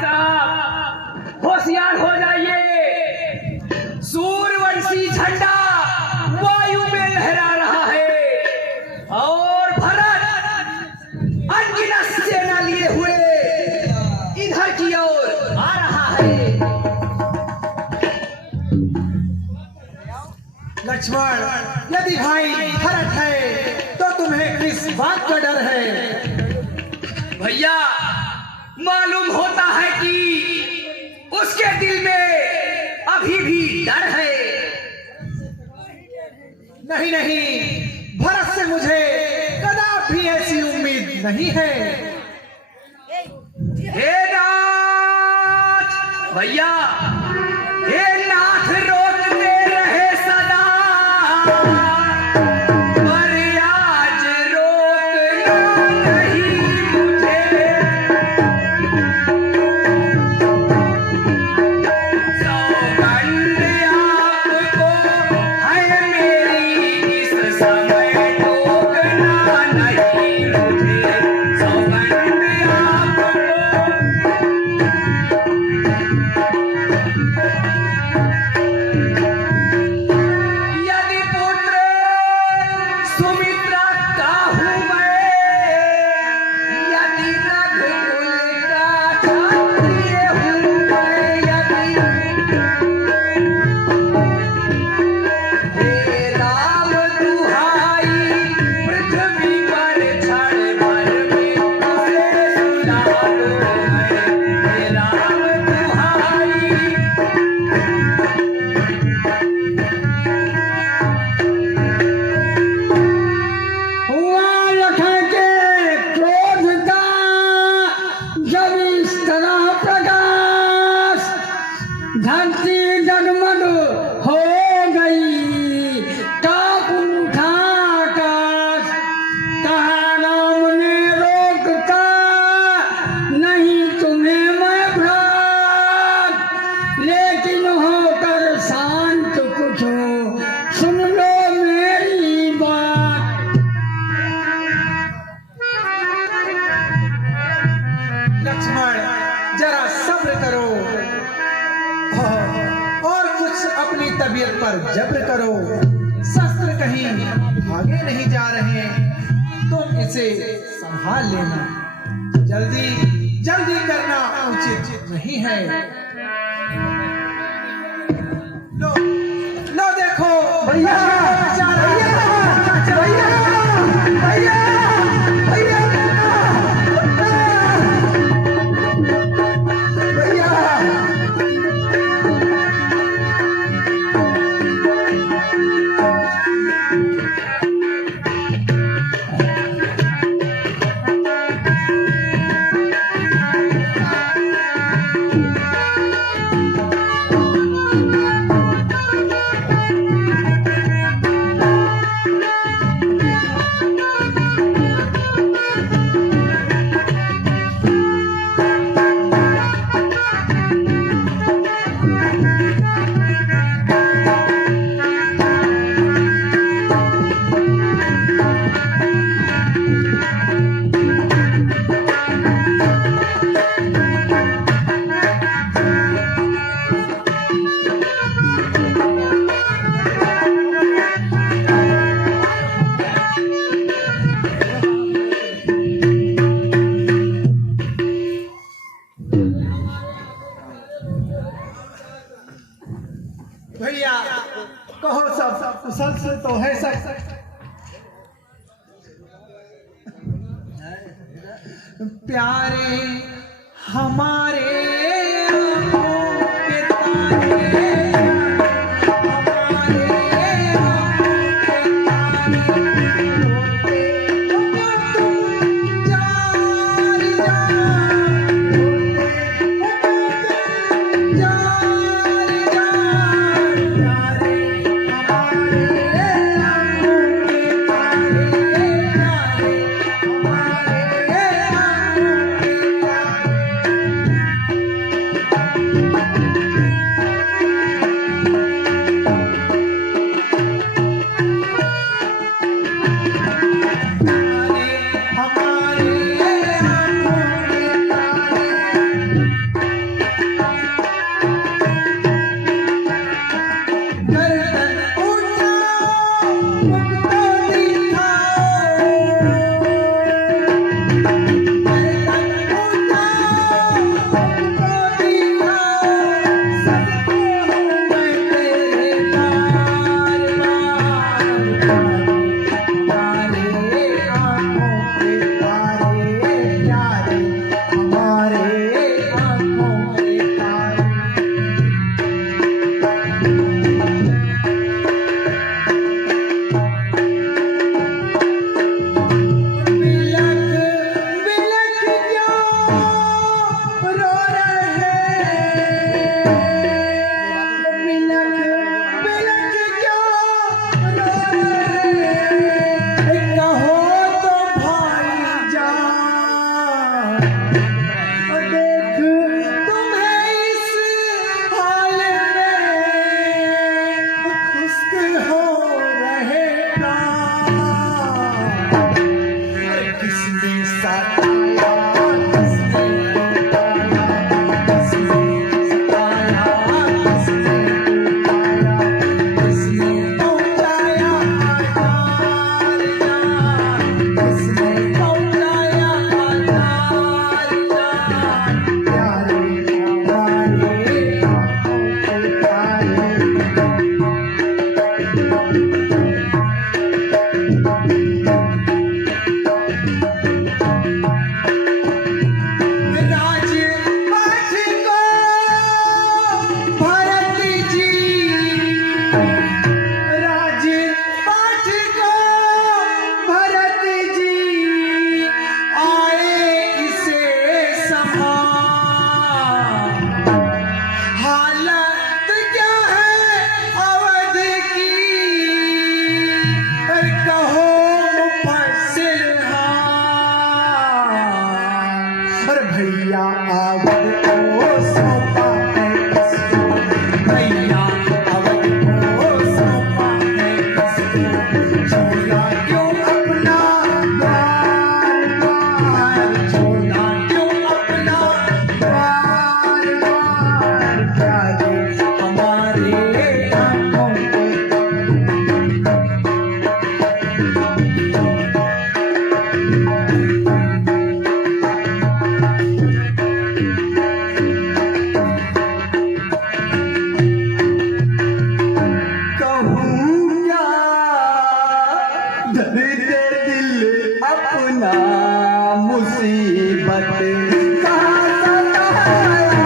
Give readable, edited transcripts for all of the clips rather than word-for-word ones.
साहब होशियार हो जाइए। सूर्यवंशी झंडा वायु में लहरा रहा है और भरत अनगिनत सेना लिए हुए इधर की ओर आ रहा है। लक्ष्मण, यदि भाई भरत है तो तुम्हें किस बात का डर है? भैया, मालूम होता है कि उसके दिल में अभी भी डर है। नहीं नहीं, भरत से मुझे कदापि ऐसी उम्मीद नहीं है। हे नाथ भैया, हे नाथ रोकते रहे सदा, पर आज रोकना नहीं मुझे। सौगंध आपको है मेरी, इस समय रोकना नहीं मुझे। सौगंध आपको यदि पुत्र सुमित्रा का हूँ मैं, यदि रघुकुल का क्षत्रिय हूँ मैं, यदि हे राम दुहाई पृथ्वी पर क्षण भर में तुझे सुला दूँ मैं। हे राम दुहाई हुआ लखन के क्रोध का जब इस तरह प्रकाश, धरती डगमग हो गई, कांप उठा आकाश। कहा राम ने रोकता नहीं तुम्हें मैं भ्रात, लेकिन होकर शांत कुछ सुन लो मेरी बात। लक्ष्मण, जरा सब्र करो और कुछ अपनी तबीयत पर जब्र करो। शस्त्र कहीं भागे नहीं जा रहे, तुम इसे संभाल लेना। जल्दी जल्दी करना उचित नहीं है। लो लो देखो भैया, भैया, कहो सब कुशल से तो है सब? प्यारे हमारे आँखों के तारे, हमारे आँखों के तारे, तुम जारी जारी जारी जारी, हमारे आँखों के तारे, हमारे आँखों के तारे। अवध को सौंपा है किसको, भैया अवध को सौंपा है किसको, छोड़ा क्यों अपना द्वार द्वार, छोड़ा क्यों अपना द्वार द्वार, प्यारे हमारे आंखों के कहूँ क्या दर्द दिल अपना, मुसीबत का सताया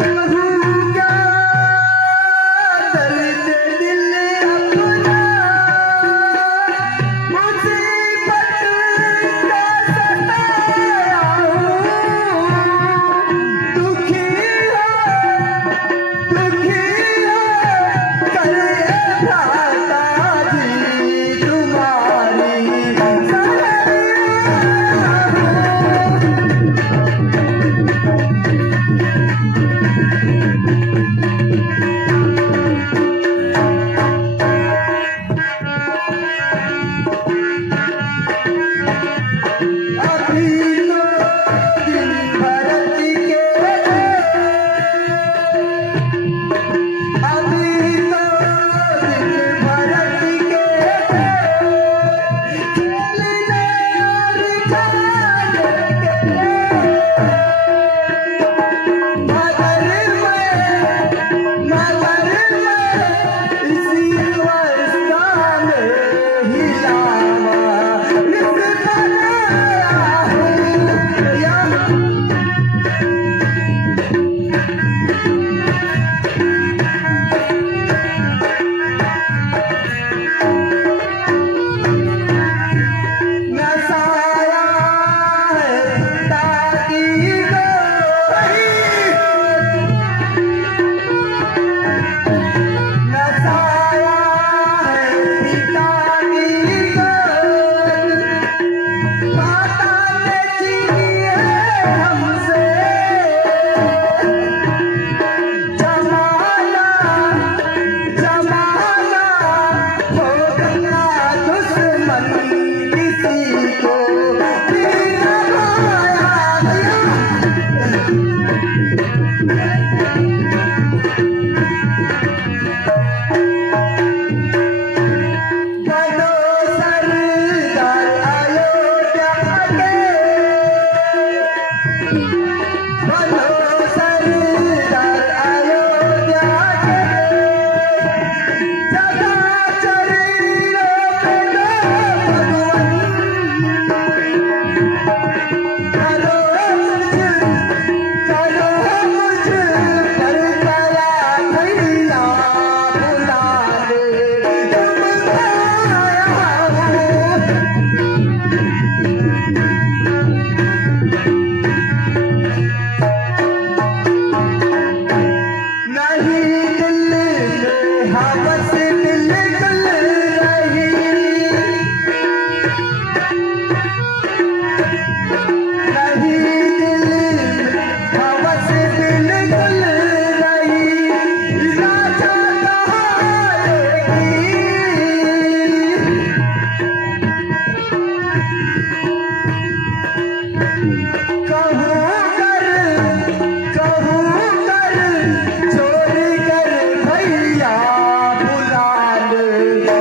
कहूँ क्या दर्द दिल अपना, मुसीबत का सताया हूँ, दुखी हो करे भ्राता जी तुम्हारी सहारा हूँ। अभी तो दिन भरत के अभी तो दिन भरत के खेलने और खाने मगर मैं इसी अवस्था में हिलावा इस बनाया हूँ या नसाया है ताकि नसाया है पिता की गोद, माता ने छीनी है हमसे जमाना जमाना, हो गया दुश्मन किसी को भी लगाया गया। बनो सरदार अयोध्या के, बनो सरदार अयोध्या के, सदा शरीरों पे दो भगवन, करो मुझ पर दया भैया, बुला ले तुम आया हूँ। नहीं दिल में हवस बिल्कुल रही, नहीं दिल में हवस बिल्कुल रही, राजा कहाएगी कहूँ कर चोरी कर भैया बुला ले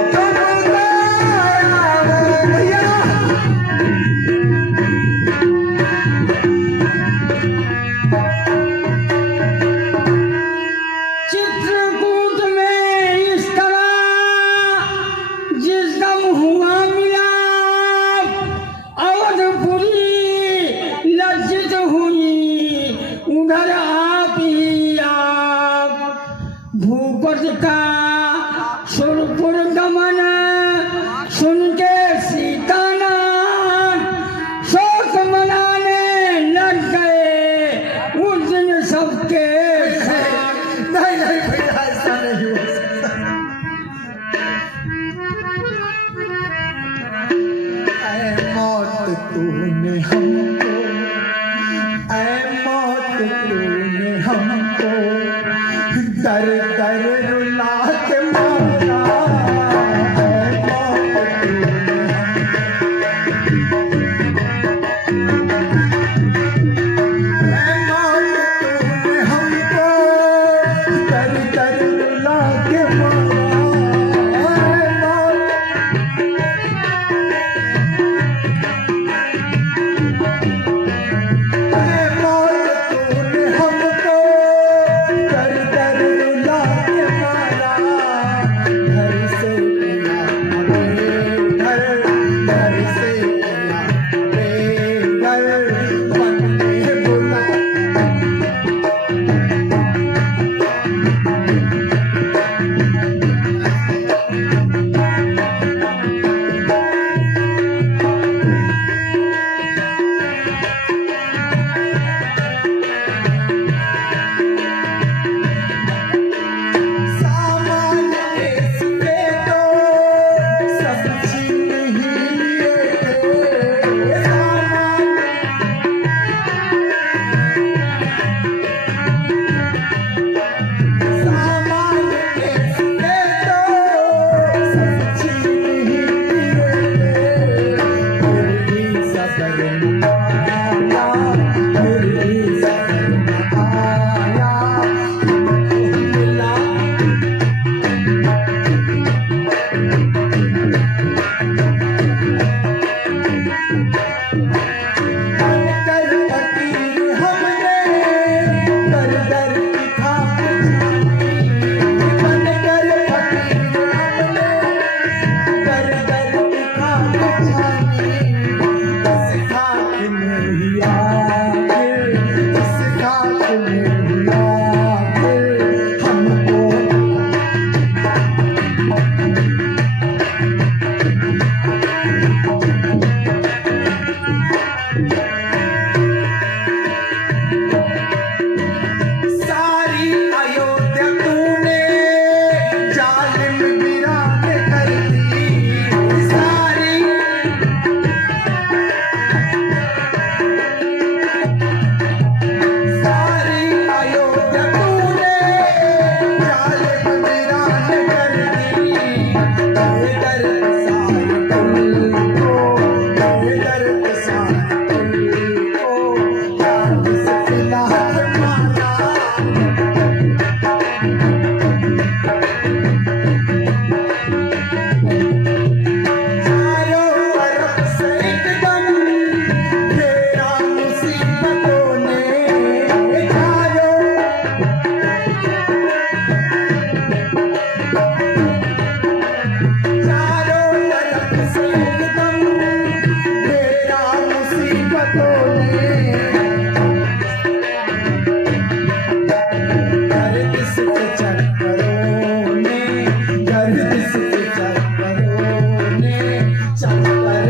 गर्दिश के चक्करों ने चक्कर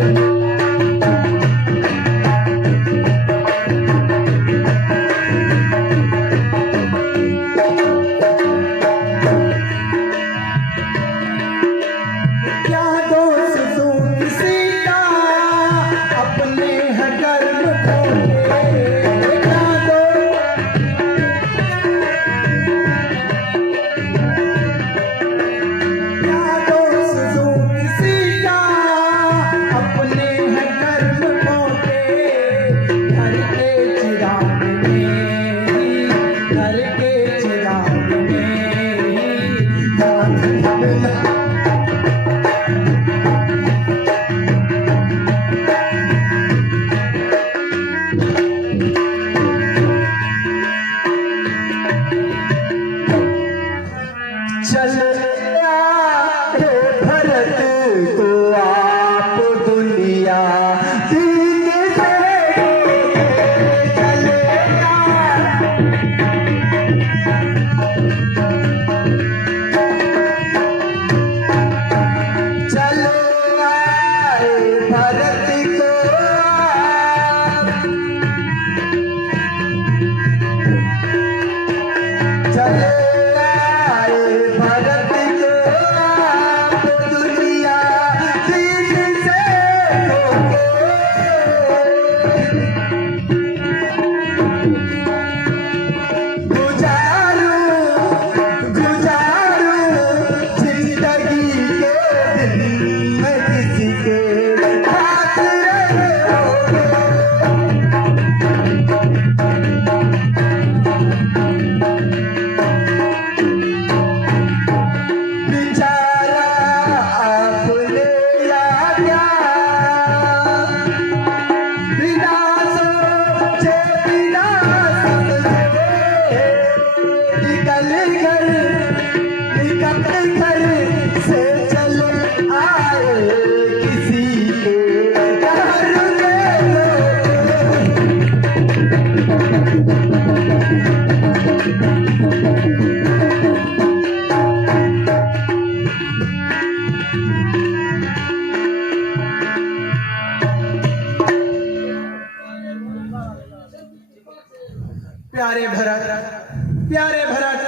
प्यारे भरत,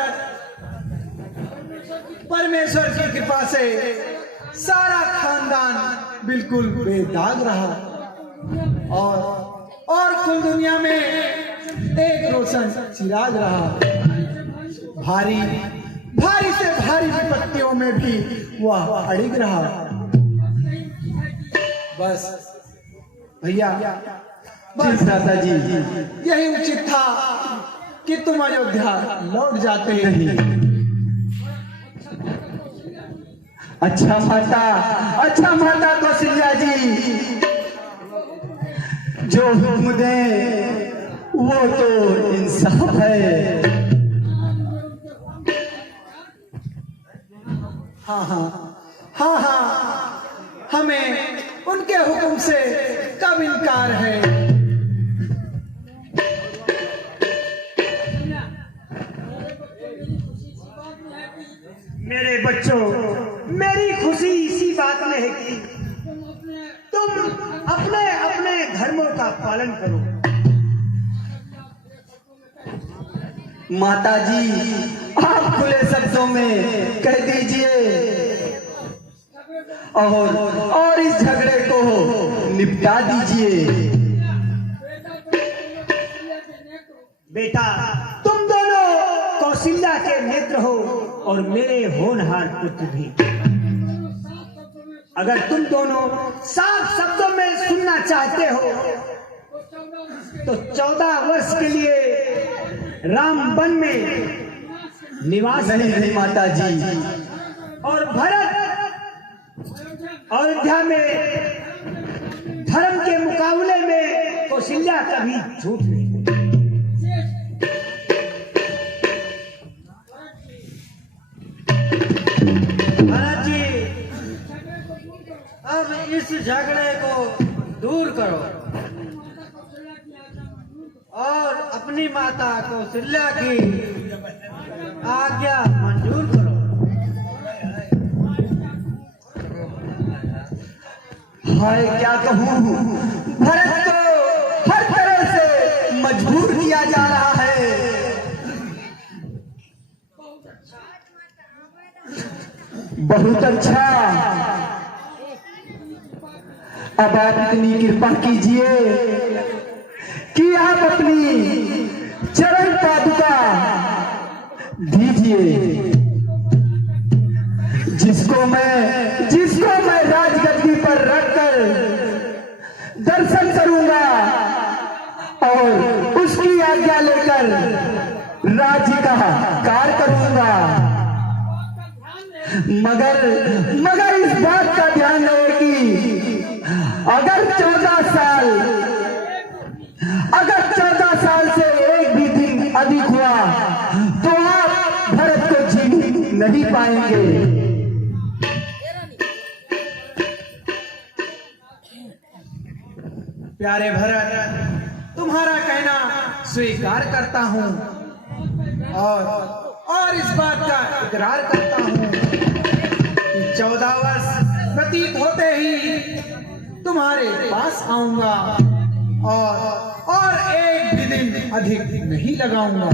परमेश्वर की कृपा से सारा खानदान बिल्कुल बेदाग रहा और कुल दुनिया में एक रोशन चिराग रहा। भारी भारी से भारी विपत्तियों में भी वह अड़िग रहा। बस भैया, बस दादा जी, यही उचित था कि तुम अयोध्या लौट जाते ही। अच्छा माता कौशल्या जी, जो हुक्म दे वो तो इंसाफ है। हाँ, हमें उनके हुक्म से कब इनकार है। मेरे बच्चों, मेरी खुशी इसी बात में है कि तुम अपने अपने धर्मों का पालन करो। माता जी, आप खुले शब्दों में कह दीजिए और इस झगड़े को निपटा दीजिए। बेटा, तुम दोनों कौशल्या के नेत्र हो और मेरे होनहार पुत्र भी। अगर तुम दोनों साफ शब्दों में सुनना चाहते हो तो 14 वर्ष के लिए राम वन में निवास नहीं माता जी, और भरत अयोध्या में धर्म के मुकाबले में कौशल्या कभी झूठ नहीं। भरत जी, अब इस झगड़े को दूर करो और अपनी माता कौशल्या की आज्ञा मंजूर करो। हाय क्या कहूँ, भरत को हर तरह से मजबूर किया जा रहा है। बहुत अच्छा, अब आप इतनी कृपा कीजिए कि आप अपनी चरण पादुका दीजिए, जिसको मैं राजगद्दी पर रखकर दर्शन करूंगा और उसकी आज्ञा लेकर राज्य का कार्य करूंगा। मगर इस बात का ध्यान रहे कि अगर 14 साल से एक भी दिन अधिक हुआ तो आप भरत को जीवित नहीं पाएंगे। प्यारे भरत, तुम्हारा कहना स्वीकार करता हूँ और इस बात का इकरार करता हूँ कि 14 वर्ष व्यतीत होते ही तुम्हारे पास आऊंगा और एक भी दिन अधिक नहीं लगाऊंगा।